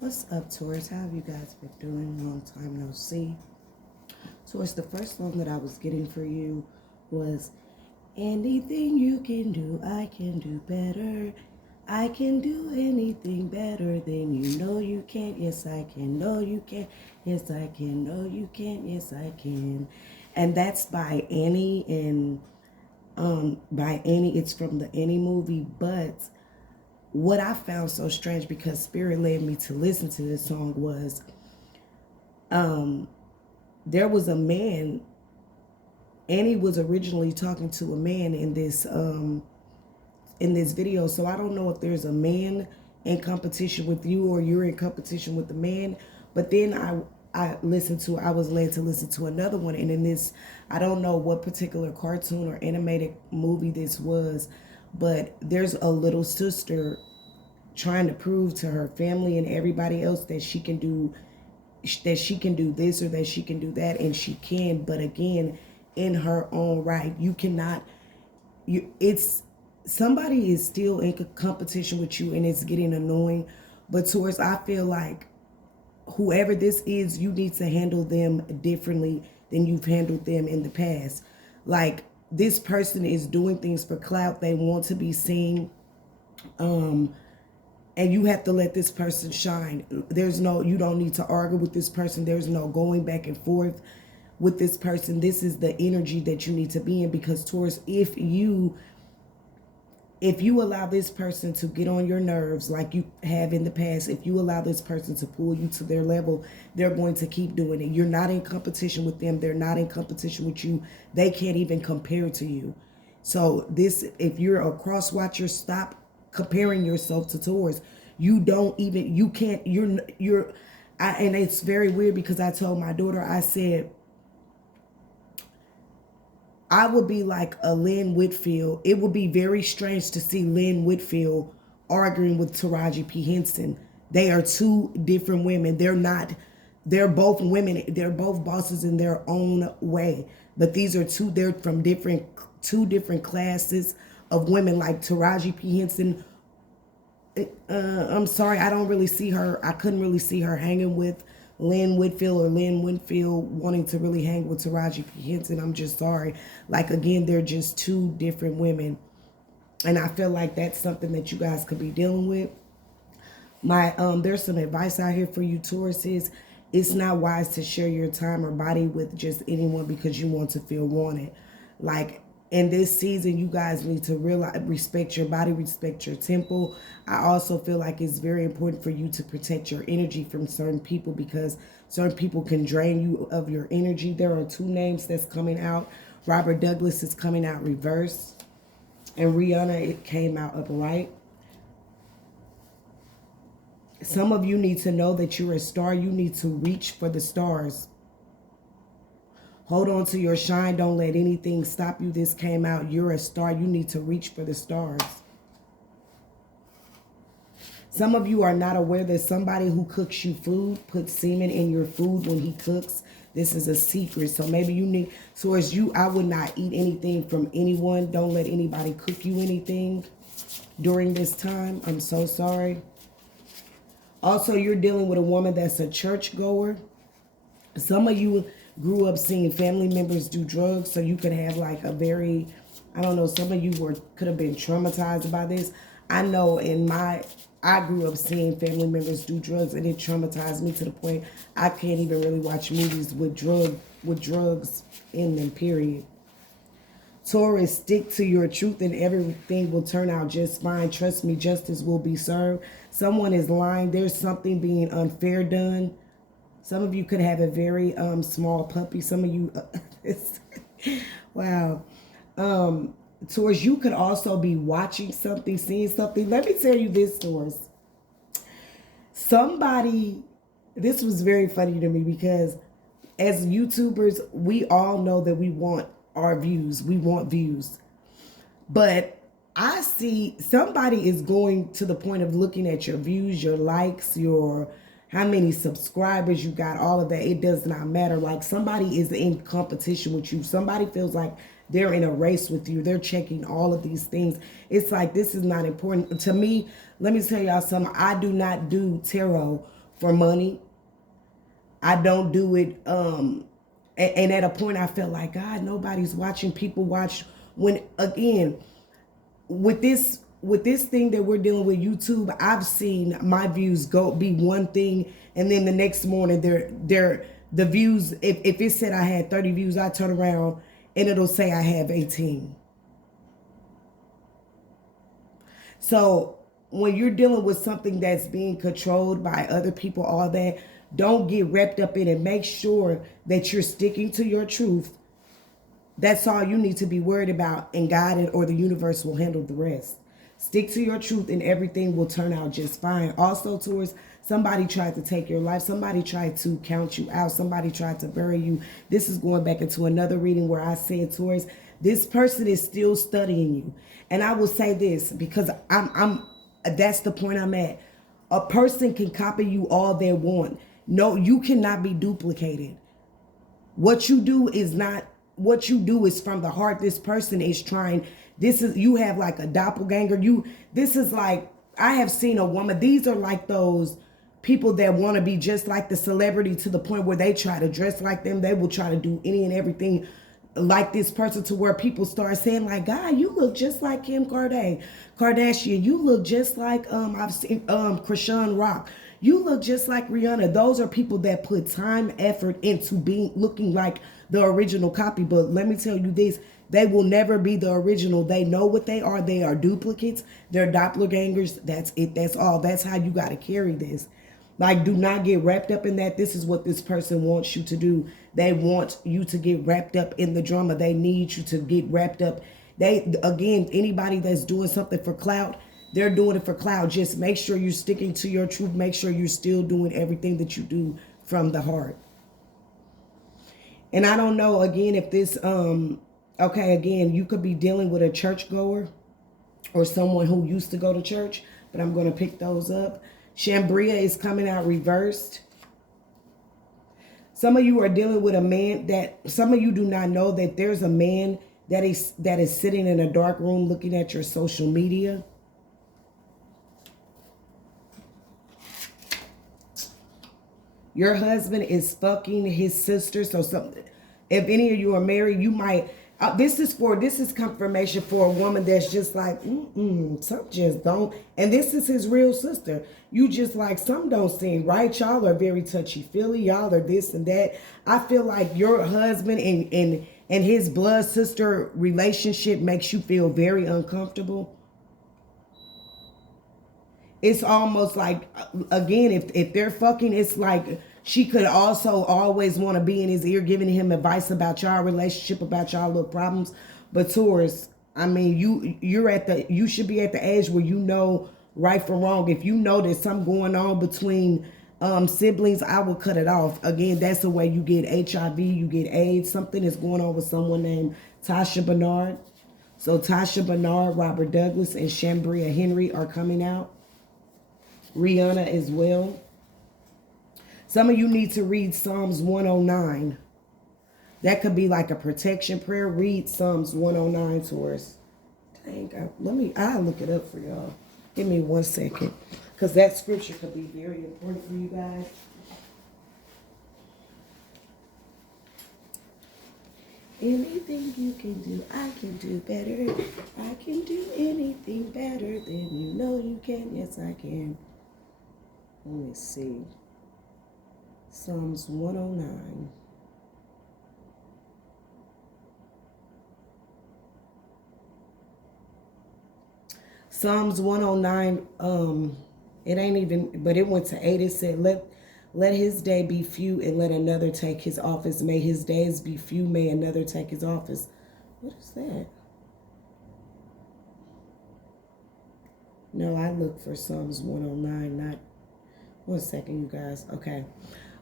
What's up, Taurus? How have you guys been doing? Long time no see. Taurus, the first song that I was getting for you was Anything You Can Do, I Can Do Better. I can do anything better than you. Know you can. Yes, I can. No, you can. Yes, I can. No, you can. Yes, I can. And that's by Annie, and by Annie, it's from the Annie movie. But what I found so strange, because Spirit led me to listen to this song, was there was a man. Annie was originally talking to a man in this video. So I don't know if there's a man in competition with you or you're in competition with the man. But then I was led to listen to another one, and in this, I don't know what particular cartoon or animated movie this was, but there's a little sister trying to prove to her family and everybody else that she can do this or that she can do that, and she can. But again, in her own right, you cannot. It's somebody is still in competition with you, and it's getting annoying. But towards, I feel like whoever this is, you need to handle them differently than you've handled them in the past. Like, this person is doing things for clout. They want to be seen. And you have to let this person shine. You don't need to argue with this person. There's no going back and forth with this person. This is the energy that you need to be in, because Taurus, if you allow this person to get on your nerves like you have in the past, if you allow this person to pull you to their level, they're going to keep doing it. You're not in competition with them. They're not in competition with you. They can't even compare to you. So if you're a cross watcher, stop comparing yourself to Taurus. You can't, and it's very weird, because I told my daughter, I said, I would be like a Lynn Whitfield. It would be very strange to see Lynn Whitfield arguing with Taraji P. Henson. They are two different women. They're both women. They're both bosses in their own way. But they're from two different classes of women. Like Taraji P. Henson, I'm sorry, I don't really see her. I couldn't really see her hanging with Lynn Whitfield, or Lynn Whitfield wanting to really hang with Taraji P. Henson. I'm just sorry. Like, again, they're just two different women. And I feel like that's something that you guys could be dealing with. There's some advice out here for you, Taurus. It's not wise to share your time or body with just anyone because you want to feel wanted. Like, in this season, you guys need to respect your body, respect your temple. I also feel like it's very important for you to protect your energy from certain people, because certain people can drain you of your energy. There are two names that's coming out. Robert Douglas is coming out reverse, and Rihanna, it came out upright. Some of you need to know that you're a star. You need to reach for the stars. Hold on to your shine. Don't let anything stop you. This came out. You're a star. You need to reach for the stars. Some of you are not aware that somebody who cooks you food puts semen in your food when he cooks. This is a secret. So maybe you need, so as you, I would not eat anything from anyone. Don't let anybody cook you anything during this time. I'm so sorry. Also, you're dealing with a woman that's a church goer. Some of you grew up seeing family members do drugs, so you could have like a very, I don't know, some of you could have been traumatized by this. I know I grew up seeing family members do drugs, and it traumatized me to the point I can't even really watch movies with drugs in them, period. Taurus, stick to your truth and everything will turn out just fine. Trust me, justice will be served. Someone is lying. There's something being unfair done. Some of you could have a very small puppy. Some of you, wow. Taurus, you could also be watching something, seeing something. Let me tell you this, Taurus. This was very funny to me, because as YouTubers, we all know that we want our views. We want views. But I see somebody is going to the point of looking at your views, your likes, how many subscribers you got, all of that. It does not matter. Like, somebody is in competition with you. Somebody feels like they're in a race with you. They're checking all of these things. It's like, this is not important. To me, let me tell y'all something. I do not do tarot for money. I don't do it and at a point I felt like, God, nobody's watching. People watch when, again, with this thing that we're dealing with YouTube, I've seen my views go be one thing, and then the next morning they're the views, if it said I had 30 views, I turn around and it'll say I have 18. So when you're dealing with something that's being controlled by other people, all that, don't get wrapped up in it. Make sure that you're sticking to your truth. That's all you need to be worried about, and God or the universe will handle the rest. Stick to your truth and everything will turn out just fine. Also, towards somebody tried to take your life. Somebody tried to count you out. Somebody tried to bury you. This is going back into another reading where I said, towards this person is still studying you. And I will say this because I'm that's the point I'm at. A person can copy you all they want. No, you cannot be duplicated. What you do is not, what you do is from the heart. This person is trying. This is, you have like a doppelganger. This is like, I have seen a woman. These are like those people that want to be just like the celebrity, to the point where they try to dress like them. They will try to do any and everything like this person, to where people start saying like, God, you look just like Kim Kardashian. You look just like I've seen Krishan Rock. You look just like Rihanna. Those are people that put time, effort into looking like the original copy. But let me tell you this, they will never be the original. They know what they are. They are duplicates. They're doppelgangers. That's it. That's all. That's how you got to carry this. Like, do not get wrapped up in that. This is what this person wants you to do. They want you to get wrapped up in the drama. They need you to get wrapped up. Again, anybody that's doing something for clout, they're doing it for clout. Just make sure you're sticking to your truth. Make sure you're still doing everything that you do from the heart. And I don't know, again, if this, okay, again, you could be dealing with a churchgoer or someone who used to go to church, but I'm going to pick those up. Shambria is coming out reversed. Some of you are dealing with a man that, some of you do not know that there's a man that is sitting in a dark room looking at your social media. Your husband is fucking his sister. So if any of you are married, you might, this is confirmation for a woman that's just like, some just don't. And this is his real sister. You just like, some don't seem right. Y'all are very touchy-feely. Y'all are this and that. I feel like your husband and his blood sister relationship makes you feel very uncomfortable. It's almost like, again, if they're fucking, it's like she could also always want to be in his ear giving him advice about y'all relationship, about y'all little problems. But Taurus, I mean, you should be at the age where you know right from wrong. If you know there's something going on between siblings, I will cut it off. Again, that's the way you get HIV, you get AIDS. Something is going on with someone named Tasha Bernard. So Tasha Bernard, Robert Douglas, and Shambria Henry are coming out. Rihanna as well. Some of you need to read Psalms 109. That could be like a protection prayer. Read Psalms 109 to us. Dang, I'll look it up for y'all. Give me 1 second. Because that scripture could be very important for you guys. Anything you can do, I can do better. I can do anything better than you know you can. Yes, I can. Let me see. Psalms 109. Psalms 109, it ain't even, but it went to 8. It said, let his day be few and let another take his office. May his days be few, may another take his office. What is that? No, I look for Psalms 109, not, 1 second, you guys. Okay.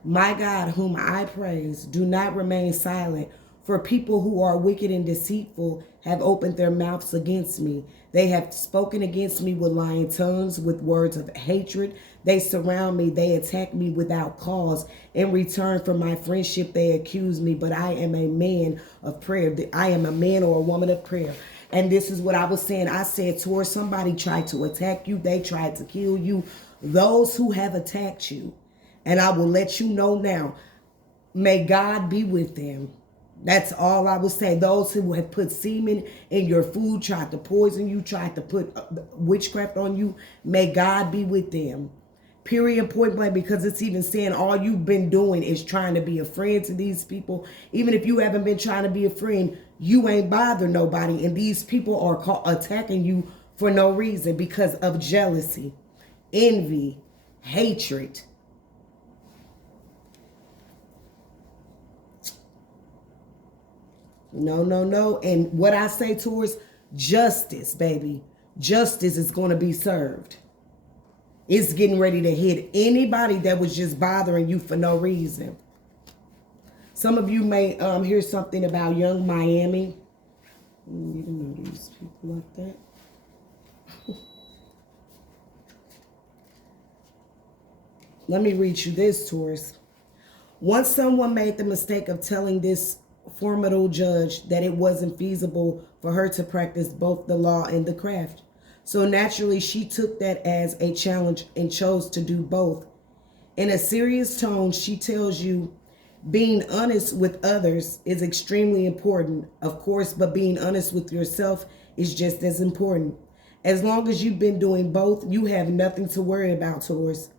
My God, whom I praise, do not remain silent, for people who are wicked and deceitful have opened their mouths against me. They have spoken against me with lying tongues, with words of hatred. They surround me. They attack me without cause. In return for my friendship, they accuse me, but I am a man of prayer. I am a man or a woman of prayer. And this is what I was saying. I said, towards somebody tried to attack you. They tried to kill you. Those who have attacked you, And I will let you know now, may God be with them. That's all I will say. Those who have put semen in your food, tried to poison you, tried to put witchcraft on you, may God be with them. Period, point blank, because it's even saying all you've been doing is trying to be a friend to these people. Even if you haven't been trying to be a friend, you ain't bother nobody. And these people are attacking you for no reason because of jealousy, envy, hatred. No, no, no. And what I say towards justice, baby, justice is going to be served. It's getting ready to hit anybody that was just bothering you for no reason. Some of you may hear something about Young Miami. You don't know these people like that. Let me read you this, Taurus. Once someone made the mistake of telling this formidable judge that it wasn't feasible for her to practice both the law and the craft. So naturally, she took that as a challenge and chose to do both. In a serious tone, she tells you being honest with others is extremely important, of course, but being honest with yourself is just as important. As long as you've been doing both, you have nothing to worry about, Taurus.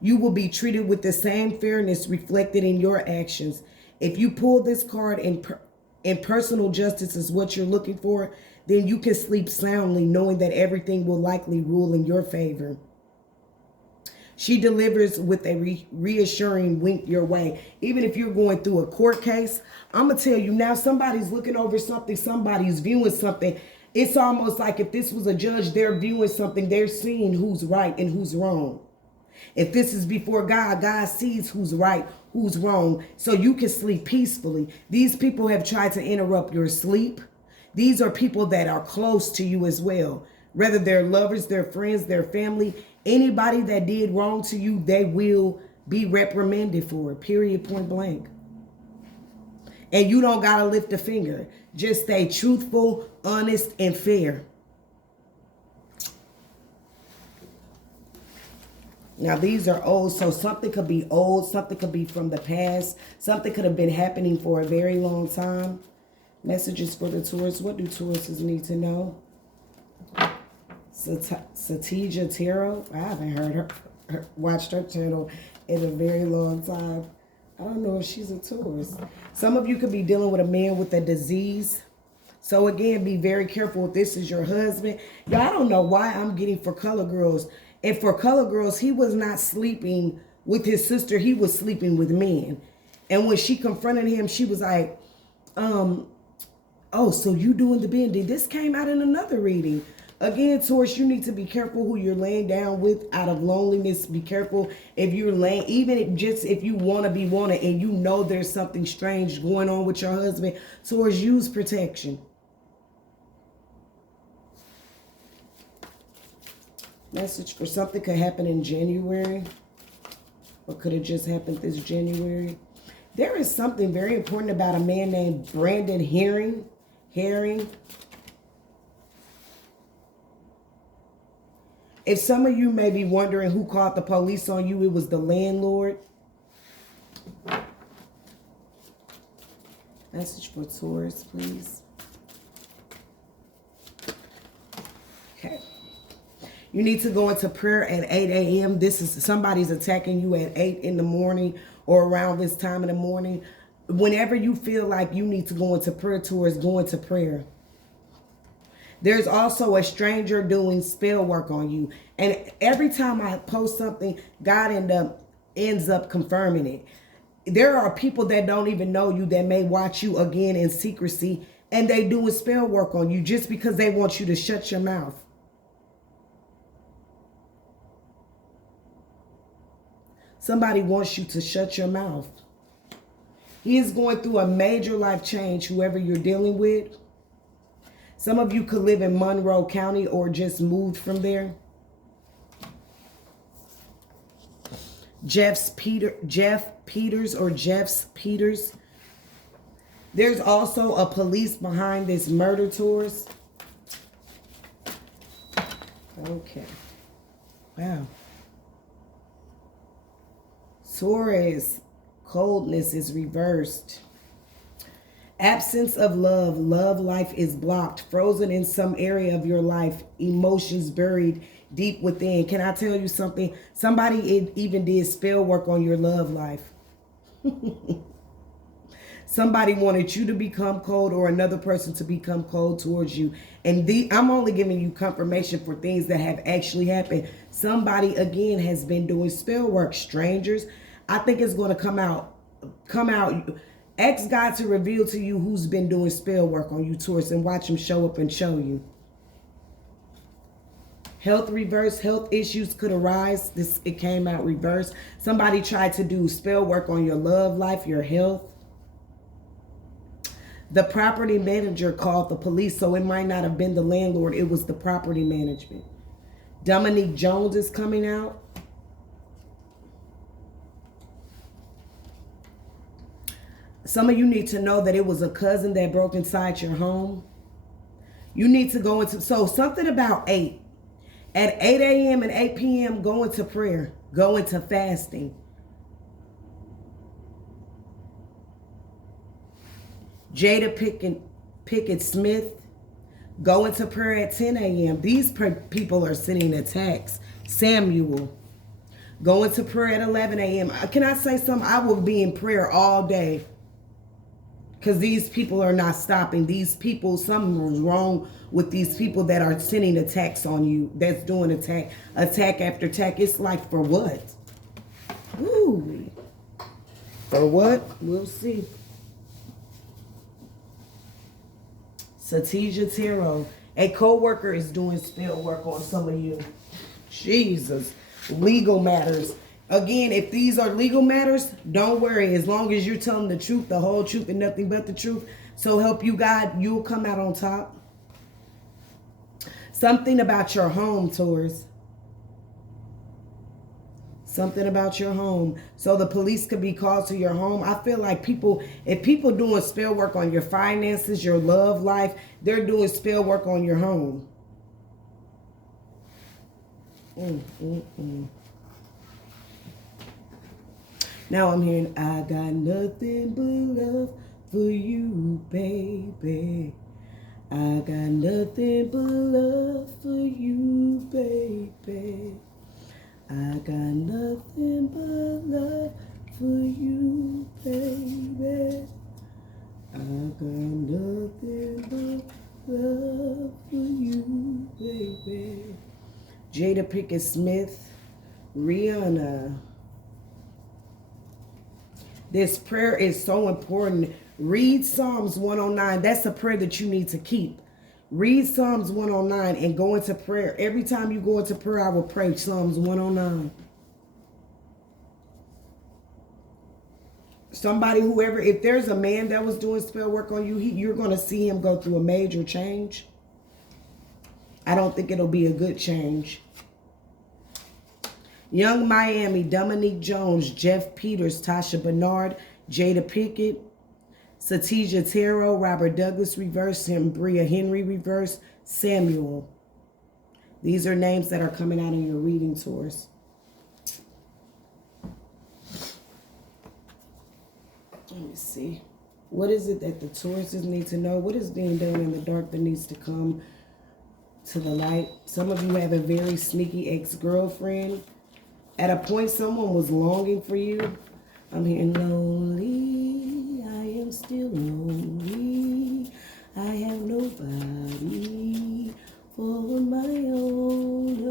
You will be treated with the same fairness reflected in your actions. If you pull this card and personal justice is what you're looking for, then you can sleep soundly knowing that everything will likely rule in your favor. She delivers with a reassuring wink your way. Even if you're going through a court case, I'm going to tell you now, somebody's looking over something, somebody's viewing something. It's almost like if this was a judge, they're viewing something, they're seeing who's right and who's wrong. If this is before God, God sees who's right, who's wrong, so you can sleep peacefully. These people have tried to interrupt your sleep. These are people that are close to you as well. Whether they're lovers, their friends, their family, anybody that did wrong to you, they will be reprimanded for it, period, point blank. And you don't got to lift a finger. Just stay truthful, honest, and fair. Now, these are old, so something could be old, something could be from the past, something could have been happening for a very long time. Messages for the Taurus. What do Tauruses need to know? Satija Tarot. I haven't heard her, watched her channel in a very long time. I don't know if she's a Taurus. Some of you could be dealing with a man with a disease. So again, be very careful if this is your husband. Y'all, I don't know why I'm getting for color girls. And for color girls, he was not sleeping with his sister. He was sleeping with men. And when she confronted him, she was like, oh, so you doing the bending. This came out in another reading. Again, Taurus, you need to be careful who you're laying down with out of loneliness. Be careful if you're laying, even if you want to be wanted and you know there's something strange going on with your husband. Taurus, use protection. Message for something could happen in January. Or could it just happen this January? There is something very important about a man named Brandon Herring. If some of you may be wondering who called the police on you, it was the landlord. Message for Taurus, please. Okay. You need to go into prayer at 8 a.m. This is somebody's attacking you at 8 in the morning or around this time in the morning. Whenever you feel like you need to go into prayer, Taurus, go into prayer. There's also a stranger doing spell work on you. And every time I post something, God ends up confirming it. There are people that don't even know you that may watch you again in secrecy, and they doing spell work on you just because they want you to shut your mouth. Somebody wants you to shut your mouth. He is going through a major life change, whoever you're dealing with. Some of you could live in Monroe County or just moved from there. Jeff Peters. There's also a police behind this murder, Taurus. Okay. Wow. Taurus, coldness is reversed. Absence of love. Love life is blocked, frozen in some area of your life. Emotions buried deep within. Can I tell you something? Somebody even did spell work on your love life. Somebody wanted you to become cold or another person to become cold towards you. And I'm only giving you confirmation for things that have actually happened. Somebody, again, has been doing spell work. Strangers. I think it's going to come out. Ask God to reveal to you who's been doing spell work on you, Taurus, and watch him show up and show you. Health reverse. Health issues could arise. It came out reverse. Somebody tried to do spell work on your love life, your health. The property manager called the police, so it might not have been the landlord. It was the property management. Dominique Jones is coming out. Some of you need to know that it was a cousin that broke inside your home. You need to go into, so something about 8. At 8 a.m. and 8 p.m., go into prayer. Go into fasting. Jada Pickett Smith, go into prayer at 10 a.m. These people are sending attacks. Samuel, go into prayer at 11 a.m. Can I say something? I will be in prayer all day. Because these people are not stopping. These people, something's wrong with these people that are sending attacks on you. That's doing attack after attack. It's like, for what? Ooh. For what? We'll see. Satija Tarot. A co-worker is doing spell work on some of you. Jesus. Legal matters. Again, if these are legal matters, don't worry. As long as you're telling the truth, the whole truth, and nothing but the truth, so help you God, you'll come out on top. Something about your home, Taurus. Something about your home. So the police could be called to your home. I feel like if people doing spell work on your finances, your love life, they're doing spell work on your home. Now I'm hearing, I got nothing but love for you, baby. I got nothing but love for you, baby. I got nothing but love for you, baby. I got nothing but love for you, baby. Jada Pickett Smith, Rihanna. This prayer is so important. Read Psalms 109. That's a prayer that you need to keep. Read Psalms 109 and go into prayer. Every time you go into prayer, I will pray Psalms 109. Somebody, whoever, if there's a man that was doing spell work on you, you're going to see him go through a major change. I don't think it'll be a good change. Young Miami, Dominique Jones, Jeff Peters, Tasha Bernard, Jada Pickett, Satija Tarot, Robert Douglas reverse, and Bria Henry reverse, Samuel. These are names that are coming out in your reading, Taurus. Let me see. What is it that the Tauruses need to know? What is being done in the dark that needs to come to the light? Some of you have a very sneaky ex-girlfriend. At a point, someone was longing for you. I'm hearing lonely. I am still lonely. I have nobody for my own.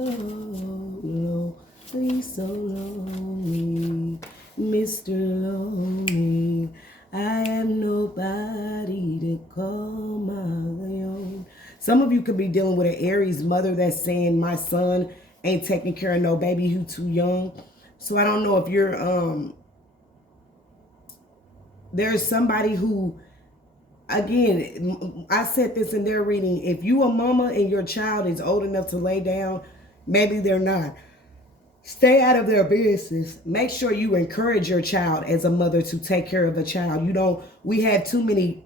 Lonely, so lonely. Mr. Lonely. I have nobody to call my own. Some of you could be dealing with an Aries mother that's saying, my son ain't taking care of no baby who too young. So I don't know if you're there's somebody who, again, I said this in their reading, if you a mama and your child is old enough to lay down, maybe they're not. Stay out of their business. Make sure you encourage your child as a mother to take care of a child. We have too many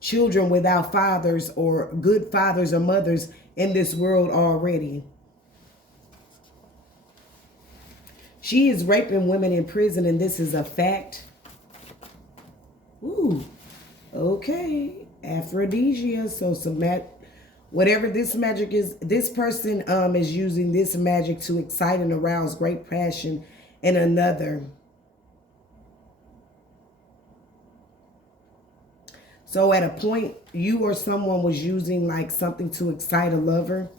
children without fathers or good fathers or mothers in this world already. She is raping women in prison, and this is a fact. Ooh, okay. Aphrodisia. So whatever this magic is, this person is using this magic to excite and arouse great passion in another. So at a point, you or someone was using like something to excite a lover.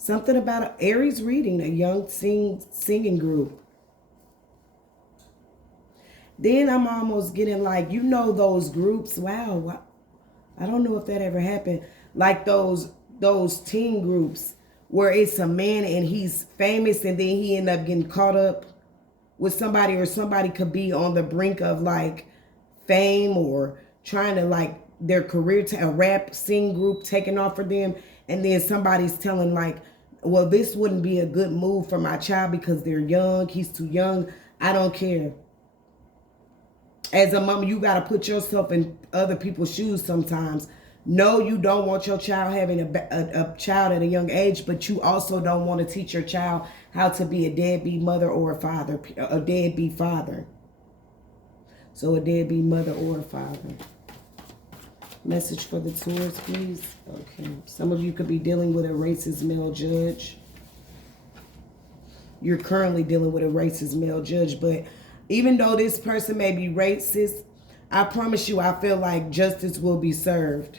Something about an Aries reading, a young singing group. Then I'm almost getting like, you know, those groups. Wow, I don't know if that ever happened. Like those teen groups where it's a man and he's famous and then he end up getting caught up with somebody, or somebody could be on the brink of like fame or trying to like their career to a rap sing group taking off for them, and then somebody's telling like, well, this wouldn't be a good move for my child because they're young, he's too young. I don't care. As a mom, you got to put yourself in other people's shoes sometimes. No, you don't want your child having a child at a young age, but you also don't want to teach your child how to be a deadbeat mother or a father, a deadbeat father. So a deadbeat mother or a father. Message for the Taurus, please. Okay. Some of you could be dealing with a racist male judge. You're currently dealing with a racist male judge, but even though this person may be racist, I promise you, I feel like justice will be served.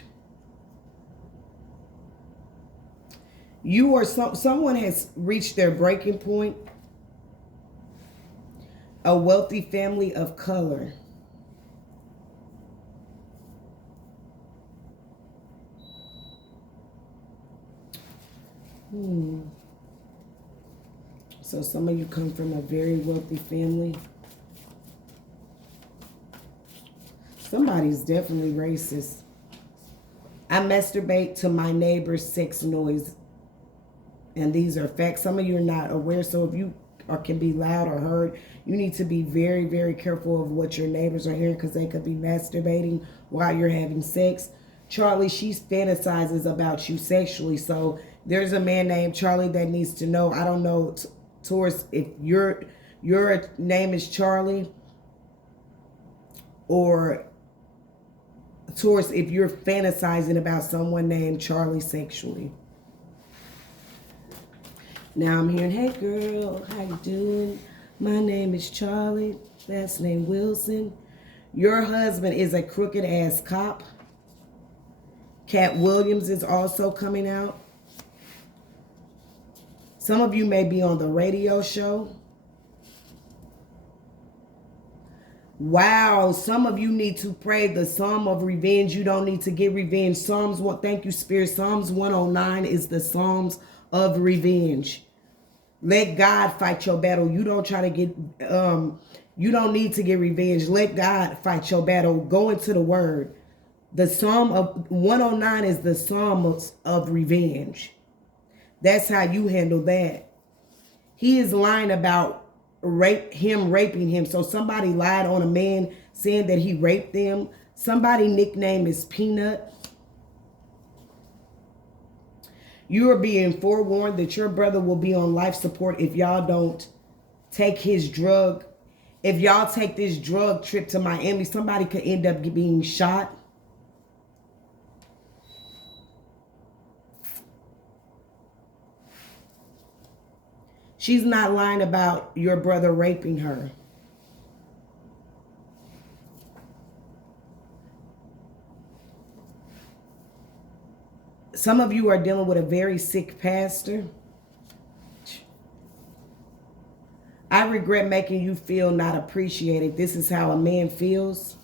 You or someone has reached their breaking point. A wealthy family of color. So some of you come from a very wealthy family. Somebody's definitely racist. I masturbate to my neighbor's sex noise. And these are facts. Some of you are not aware. So if you can be loud or heard, you need to be very, very careful of what your neighbors are hearing, because they could be masturbating while you're having sex. Charlie, she fantasizes about you sexually. So there's a man named Charlie that needs to know. I don't know, Taurus, if your name is Charlie, or Taurus, if you're fantasizing about someone named Charlie sexually. Now I'm hearing, hey girl, how you doing? My name is Charlie, last name Wilson. Your husband is a crooked ass cop. Cat Williams is also coming out. Some of you may be on the radio show. Wow, some of you need to pray the Psalm of revenge. You don't need to get revenge. Psalms 1, thank you, Spirit. Psalms 109 is the Psalms of revenge. Let God fight your battle. You don't try to get, you don't need to get revenge. Let God fight your battle. Go into the word. The Psalm of 109 is the Psalm of revenge. That's how you handle that. He is lying about raping him. So somebody lied on a man saying that he raped them. Somebody nickname is Peanut. You are being forewarned that your brother will be on life support if y'all don't take his drug. If y'all take this drug trip to Miami, somebody could end up being shot. She's not lying about your brother raping her. Some of you are dealing with a very sick pastor. I regret making you feel not appreciated. This is how a man feels.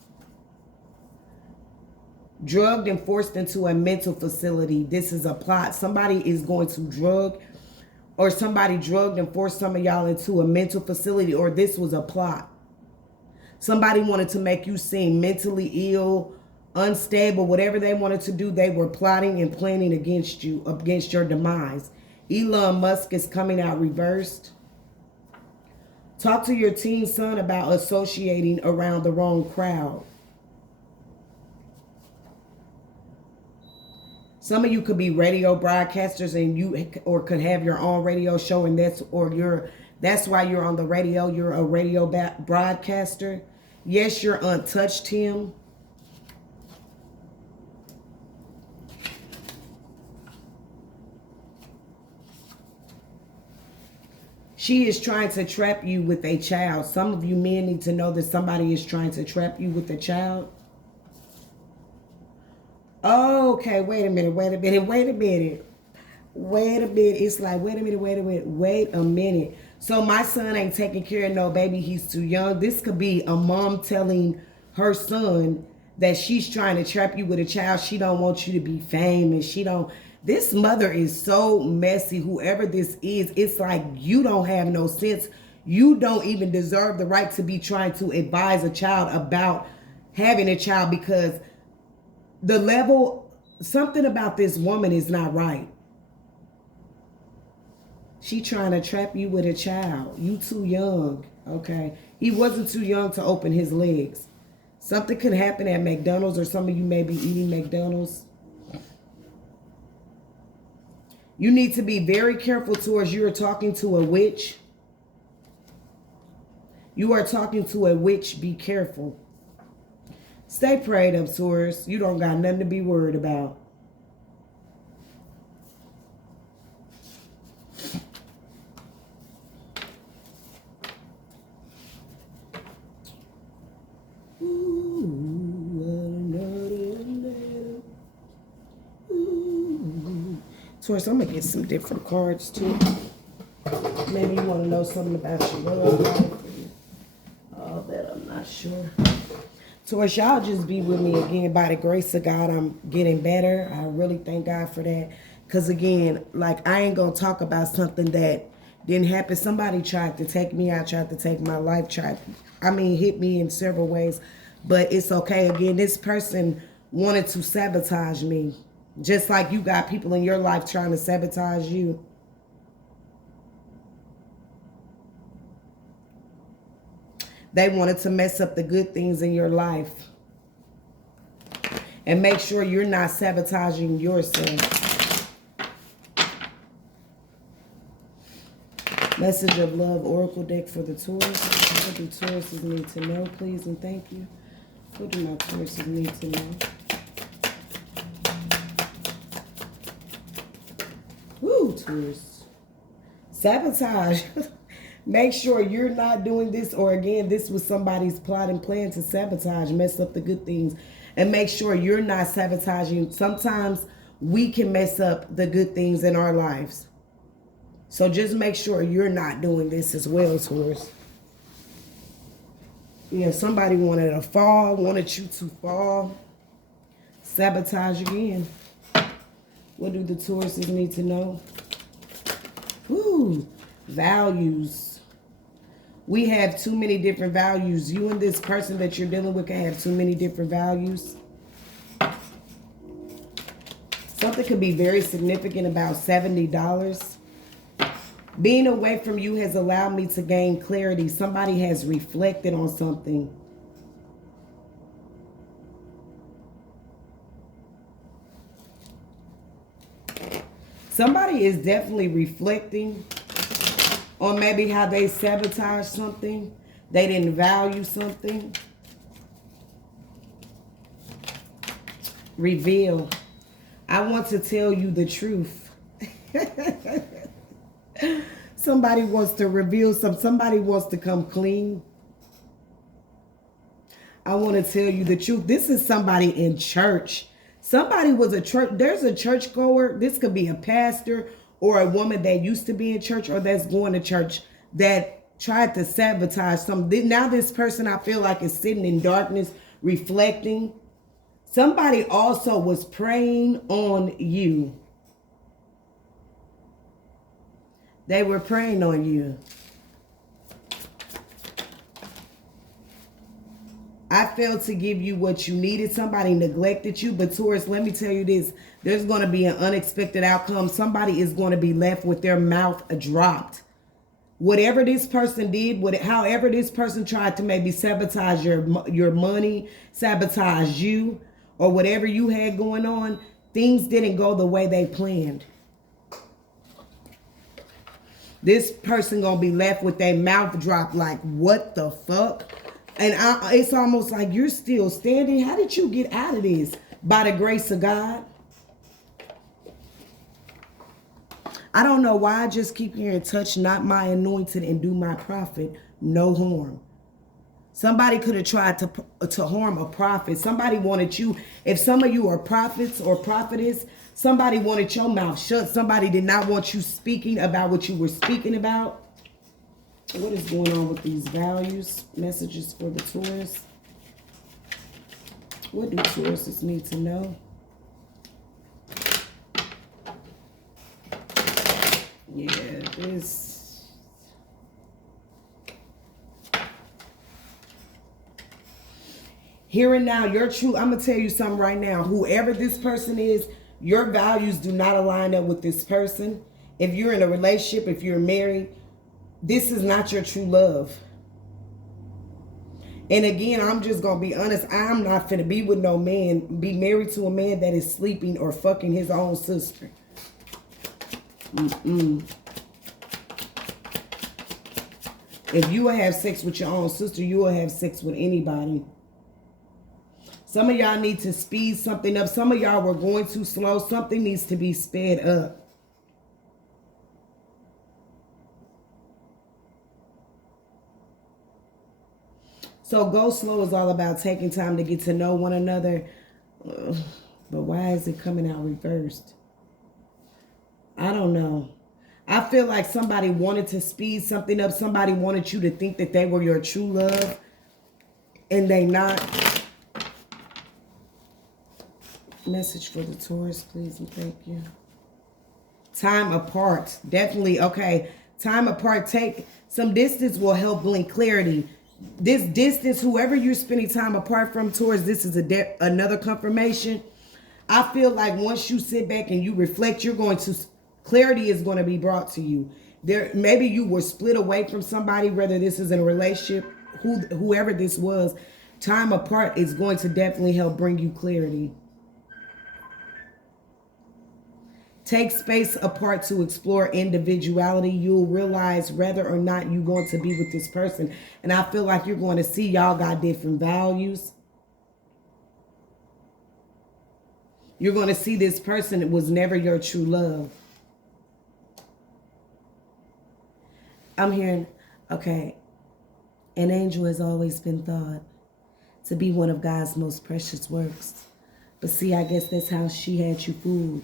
Drugged and forced into a mental facility. This is a plot. Somebody is going to drug, or somebody drugged and forced some of y'all into a mental facility, or this was a plot. Somebody wanted to make you seem mentally ill, unstable, whatever they wanted to do. They were plotting and planning against you, against your demise. Elon Musk is coming out reversed. Talk to your teen son about associating around the wrong crowd. Some of you could be radio broadcasters, and you or could have your own radio show, and that's why you're on the radio. You're a radio broadcaster. Yes, you're untouched him. She is trying to trap you with a child. Some of you men need to know that somebody is trying to trap you with a child. Okay, wait a minute. It's like, wait a minute. So my son ain't taking care of no baby. He's too young. This could be a mom telling her son that she's trying to trap you with a child. She don't want you to be famous. This mother is so messy. Whoever this is, it's like you don't have no sense. You don't even deserve the right to be trying to advise a child about having a child, because something about this woman is not right. She trying to trap you with a child. You too young, okay? He wasn't too young to open his legs. Something could happen at McDonald's, or some of you may be eating McDonald's. You need to be very careful, Taurus. You are talking to a witch. You are talking to a witch. Be careful. Stay prayed up, Taurus. You don't got nothing to be worried about. Taurus, I'm going to get some different cards too. Maybe you want to know something about your love life. All that, I'm not sure. Taurus, y'all just be with me again. By the grace of God, I'm getting better. I really thank God for that. Because again, like, I ain't going to talk about something that didn't happen. Somebody tried to take me out, tried to take my life, hit me in several ways. But it's okay. Again, this person wanted to sabotage me. Just like you got people in your life trying to sabotage you. They wanted to mess up the good things in your life. And make sure you're not sabotaging yourself. Message of love, oracle deck for the Taurus. What do Tauruses need to know, please and thank you? What do my Tauruses need to know? Woo, Taurus. Sabotage. Make sure you're not doing this, or again, this was somebody's plot and plan to sabotage, mess up the good things. And make sure you're not sabotaging. Sometimes we can mess up the good things in our lives. So just make sure you're not doing this as well, Taurus. Yeah, somebody wanted you to fall. Sabotage again. What do the Tauruses need to know? Ooh, values. We have too many different values. You and this person that you're dealing with can have too many different values. Something could be very significant about $70. Being away from you has allowed me to gain clarity. Somebody has reflected on something. Somebody is definitely reflecting on maybe how they sabotaged something. They didn't value something. Reveal. I want to tell you the truth. Somebody wants to reveal somebody wants to come clean. I want to tell you the truth. This is somebody in church. Somebody was there's a church goer. This could be a pastor or a woman that used to be in church or that's going to church that tried to sabotage something. Now this person, I feel like, is sitting in darkness, reflecting. Somebody also was preying on you. They were preying on you. I failed to give you what you needed. Somebody neglected you. But Taurus, let me tell you this. There's going to be an unexpected outcome. Somebody is going to be left with their mouth dropped. Whatever this person did, however this person tried to maybe sabotage your money, sabotage you, or whatever you had going on, Things didn't go the way they planned. This person gonna be left with their mouth dropped like, what the fuck? And it's almost like you're still standing. How did you get out of this? By the grace of God. I don't know why I just keep hearing, touch not my anointed and do my prophet no harm. Somebody could have tried to harm a prophet. Somebody wanted you. If some of you are prophets or prophetess, somebody wanted your mouth shut. Somebody did not want you speaking about what you were speaking about. What is going on with these values? Messages for the Taurus. What do Tauruses need to know? Yeah, this. Here and now, your true, I'm going to tell you something right now. Whoever this person is, your values do not align up with this person. If you're in a relationship, if you're married, this is not your true love. And again, I'm just going to be honest. I'm not finna be with no man, be married to a man that is sleeping or fucking his own sister. If you will have sex with your own sister, you will have sex with anybody. Some of y'all need to speed something up. Some of y'all were going too slow. Something needs to be sped up. So go slow is all about taking time to get to know one another. But why is it coming out reversed? I don't know. I feel like somebody wanted to speed something up. Somebody wanted you to think that they were your true love. And they not. Message for the Taurus, please and thank you. Time apart. Definitely. Okay. Time apart. Take some distance will help bring clarity. This distance, whoever you're spending time apart from, Taurus, this is another confirmation. I feel like once you sit back and you reflect, you're going to, clarity is going to be brought to you. There, maybe you were split away from somebody, whether this is in a relationship, whoever this was. Time apart is going to definitely help bring you clarity. Take space apart to explore individuality. You'll realize whether or not you want to be with this person. And I feel like you're going to see y'all got different values. You're going to see this person that was never your true love. I'm hearing, okay, an angel has always been thought to be one of God's most precious works. But see, I guess that's how she had you fooled.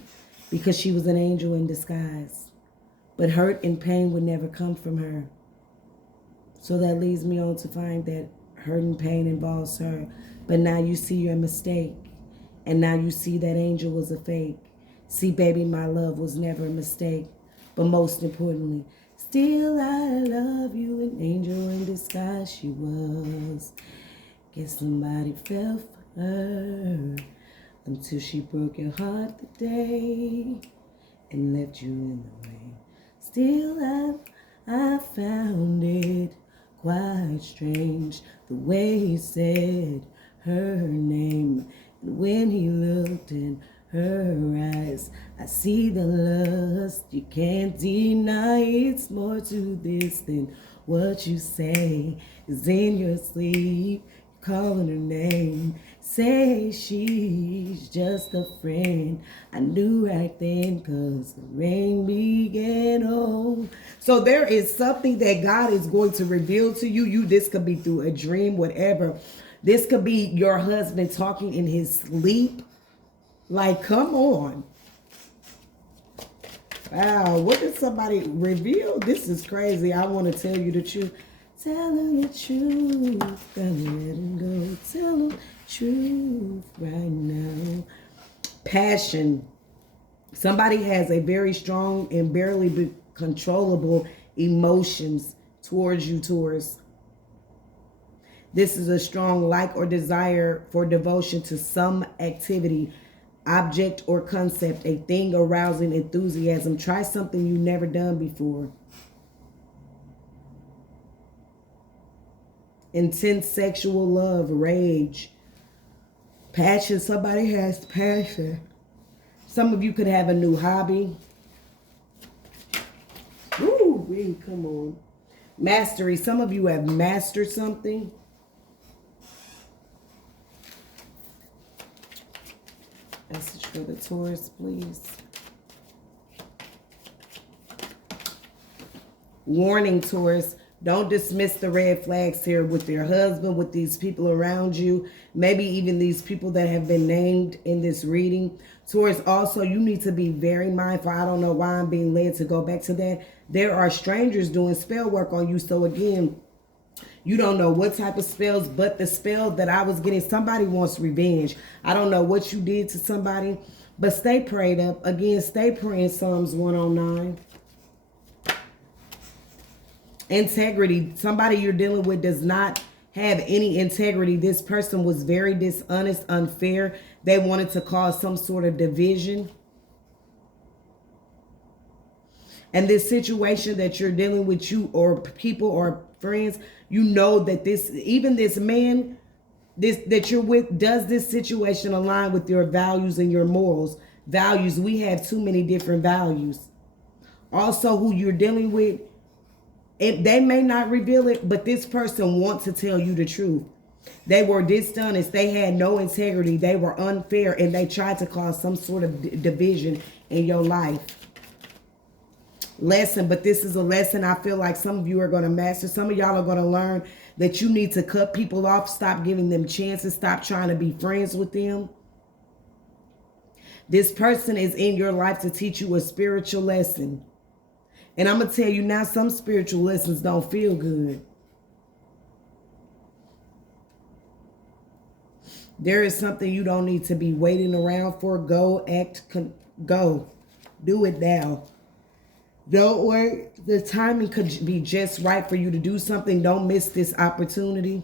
Because she was an angel in disguise. But hurt and pain would never come from her. So that leads me on to find that hurt and pain involves her. But now you see your mistake. And now you see that angel was a fake. See, baby, my love was never a mistake. But most importantly, still I love you, an angel in disguise she was. Guess somebody fell for her. Until she broke your heart the day and left you in the rain. Still I found it quite strange the way he said her name. And when he looked in her eyes, I see the lust. You can't deny it's more to this than what you say. Is in your sleep, calling her name. Say she's just a friend. I knew right then cause the rain began. Oh, so there is something that God is going to reveal to you. This could be through a dream, whatever. This could be your husband talking in his sleep. Like, come on. Wow, what did somebody reveal? This is crazy. I want to tell you the truth. Tell him the truth. Gotta let him go. Tell him truth right now. Passion. Somebody has a very strong and barely controllable emotions towards you, Taurus. This is a strong like or desire for devotion to some activity, object or concept, a thing arousing enthusiasm. Try something you've never done before. Intense sexual love, rage. Passion, somebody has passion. Some of you could have a new hobby. Ooh, wee, come on. Mastery. Some of you have mastered something. Message for the Taurus, please. Warning, Taurus. Don't dismiss the red flags here with your husband, with these people around you, maybe even these people that have been named in this reading. Taurus, also, you need to be very mindful. I don't know why I'm being led to go back to that. There are strangers doing spell work on you. So again, you don't know what type of spells, but the spell that I was getting, somebody wants revenge. I don't know what you did to somebody, but stay prayed up. Again, stay praying Psalms 109. Integrity. Somebody you're dealing with does not have any integrity. This person was very dishonest, unfair. They wanted to cause some sort of division. And this situation that you're dealing with, you or people or friends, you know that this, even this man, this that you're with, does this situation align with your values and your morals? Values. We have too many different values. Also, who you're dealing with, they may not reveal it, but this person wants to tell you the truth. They were dishonest. They had no integrity. They were unfair, and they tried to cause some sort of division in your life. Lesson, but this is a lesson I feel like some of you are going to master. Some of y'all are going to learn that you need to cut people off. Stop giving them chances. Stop trying to be friends with them. This person is in your life to teach you a spiritual lesson. And I'm going to tell you now, some spiritual lessons don't feel good. There is something you don't need to be waiting around for. Go, go. Do it now. Don't wait. The timing could be just right for you to do something. Don't miss this opportunity.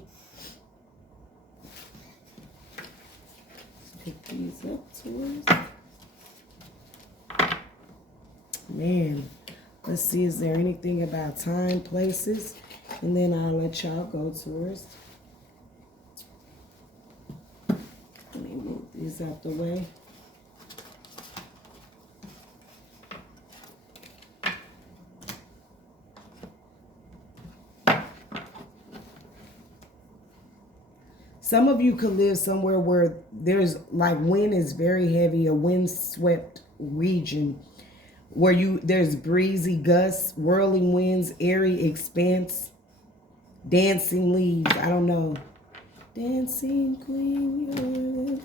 Pick these up towards. Man. Let's see, is there anything about time, places? And then I'll let y'all go towards. Let me move these out the way. Some of you could live somewhere where there's like wind is very heavy, a wind-swept region. Where there's breezy gusts, whirling winds, airy expanse, dancing leaves. I don't know. Dancing queen.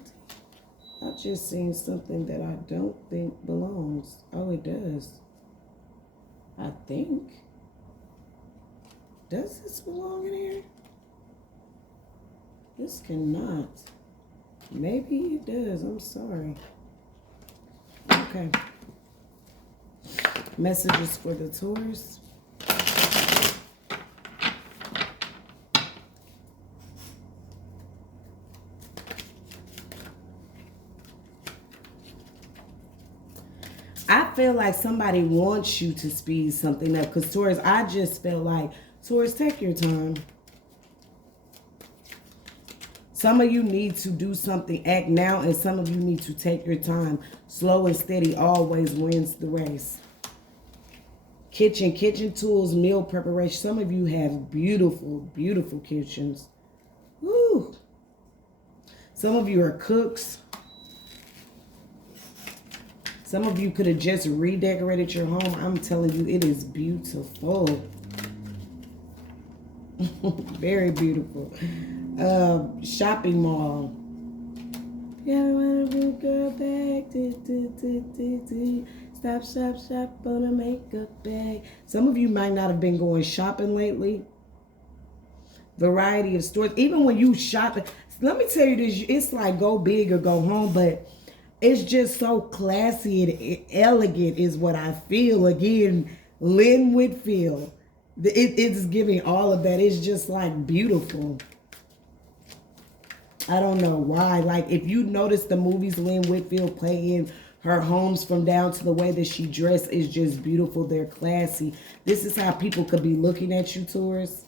I've just seen something that I don't think belongs. Oh, it does. I think. Does this belong in here? This cannot. Maybe it does. I'm sorry. Okay. Messages for the Taurus. I feel like somebody wants you to speed something up. Because Taurus, I just feel like, Taurus, take your time. Some of you need to do something, act now, and some of you need to take your time. Slow and steady always wins the race. Kitchen tools, meal preparation. Some of you have beautiful, beautiful kitchens. Woo! Some of you are cooks. Some of you could have just redecorated your home. I'm telling you, it is beautiful. Very beautiful. Shopping mall. Yeah, I want to bring girl back. Stop on a makeup bag. Some of you might not have been going shopping lately. Variety of stores. Even when you shop, let me tell you this, it's like go big or go home, but it's just so classy and elegant is what I feel. Again, Lynn Whitfield. It's giving all of that. It's just like beautiful. I don't know why. Like if you notice the movies Lynn Whitfield play in, her homes from down to the way that she dressed is just beautiful. They're classy. This is how people could be looking at you, Taurus.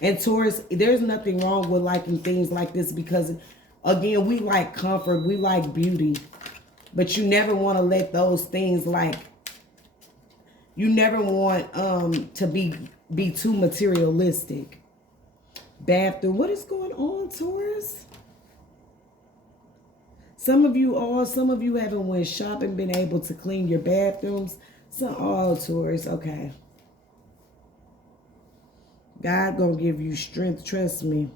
And Taurus, there's nothing wrong with liking things like this because, again, we like comfort. We like beauty. But you never want to let those things, like, you never want to be too materialistic. Bathroom. What is going on, Taurus? Some of you haven't went shopping, been able to clean your bathrooms. So all Taurus, okay. God gonna give you strength, trust me.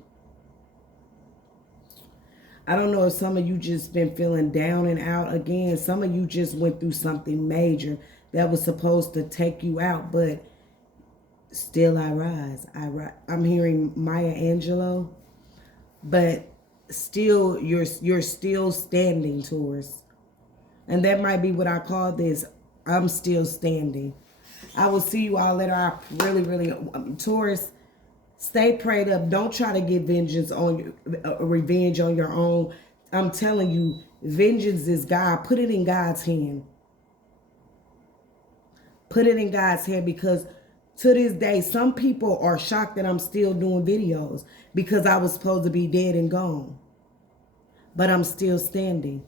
I don't know if some of you just been feeling down and out again. Some of you just went through something major that was supposed to take you out, but still I rise. I'm hearing Maya Angelou, but still you're still standing, Taurus. And that might be what I call this. I'm still standing. I will see you all later. I really, Taurus, stay prayed up. Don't try to get vengeance on revenge on your own. I'm telling you, vengeance is God. Put it in God's hand. Put it in God's hand, because to this day, some people are shocked that I'm still doing videos because I was supposed to be dead and gone. But I'm still standing.